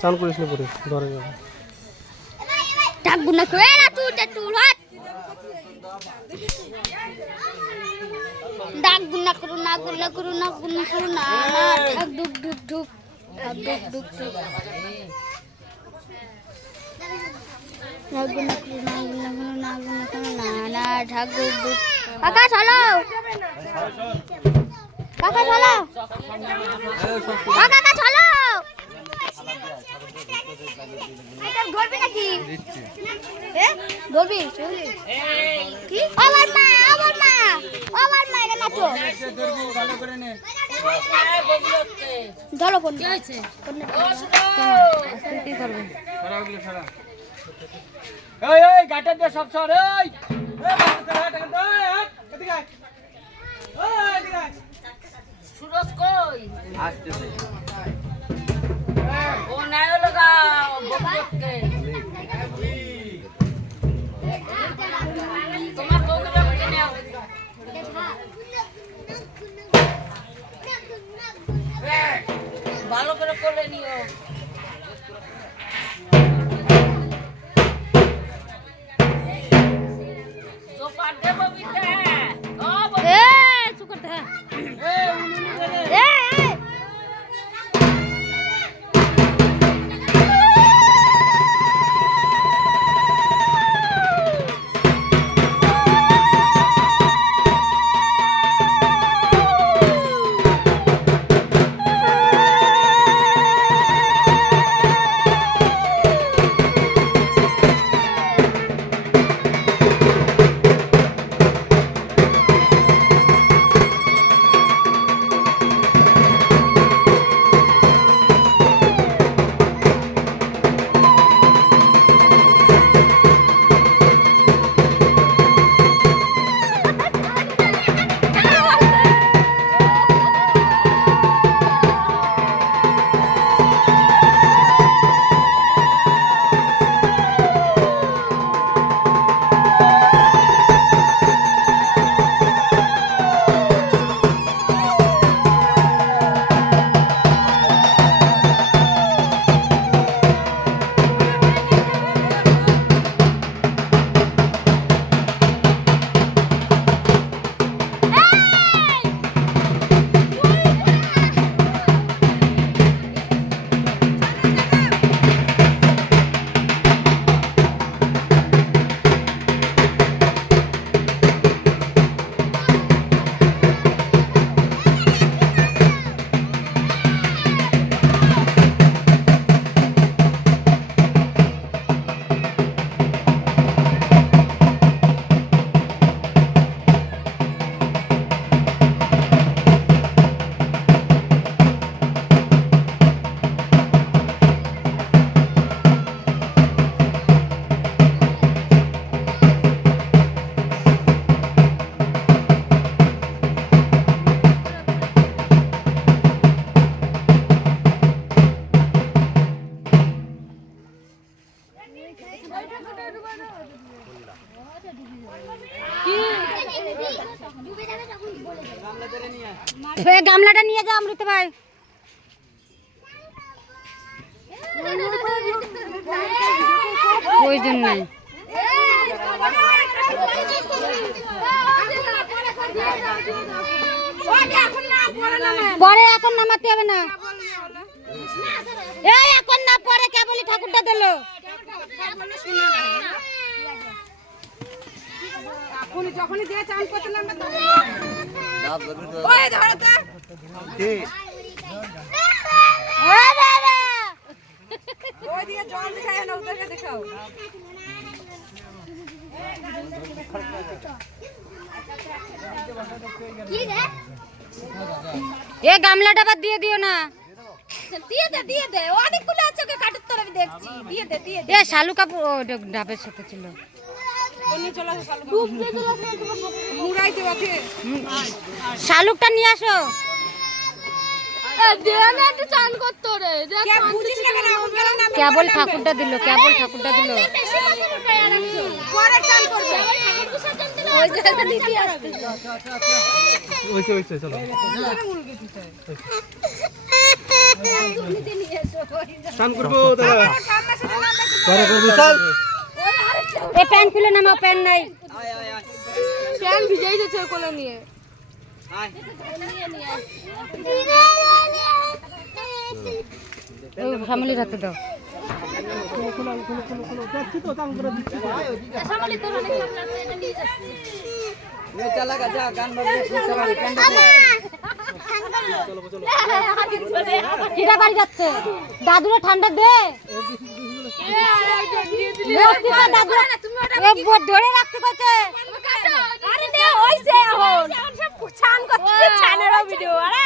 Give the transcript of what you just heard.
চান করিস না পরে ধরে যাবে ডাকবো না করে না তুই টুল হাত ডাকবো না করু না গুলা করু না গুলা করু না ঢাক ডুক ডুক ডুক ঢাক ডুক ডুক ডুক ডাকবো না করু না গুলা করু না গুলা করু না না ঢাক ডুক ডুক কাকা চলো কাকা চলো কাকা চলো ধরবি নাকি ধরবি কি আমার মা এটা নাচো ধরো কোন কি হয়েছে কি করবে এই এই গাটা দে সব সর এই এদিকে আয় ওই এদিকে আয় সুরজ কই আসতেছে ও নাও লাগাও বককে তোমার বককে নাও ভালো করে কোলে নিও তো পারবে ববিতে ও এ চুকতে এ গামলাটা নিয়ে যাও অমৃত ভাই প্রয়োজন নাই পরে এখন নামাতে হবে না এই এখন না পরে কেবলই ঠাকুরটা দিল এখন যখনই দিয়ে চান করতে নামবে ওই ধরো তো ঠিক এ বাবা ওই দিয়ে জল খায় না ওদেরকে দেখাও কি রে এ গামলাটা বাদ দিয়ে দিও না দিয়ে দে অনেকগুলো আছে ওকে কাটুর তোর আমি দেখছি দিয়ে দে এ শালু কাপু ডাবের সাথে ছিল শালুকটা নিয়ে আসো কেবল ঠাকুরটা দিল চলো স্নান করবো দাদা পরে করবি চল এ প্যান্ট খুলে নামাও, প্যান্ট নাই। প্যান্ট ভিজেই যাচ্ছে কোলে নিয়ে। ওই শ্যামলির হাতে দাও। দেখছি তো চান করে দিচ্ছি কিরা বাড়ি যাচ্ছে? দাদুরে ঠান্ডা দে। দাদু ধরে রাখতে কইছে। আরে নে হইছে এখন। ছান করতে ছানেরও ভিডিও আরে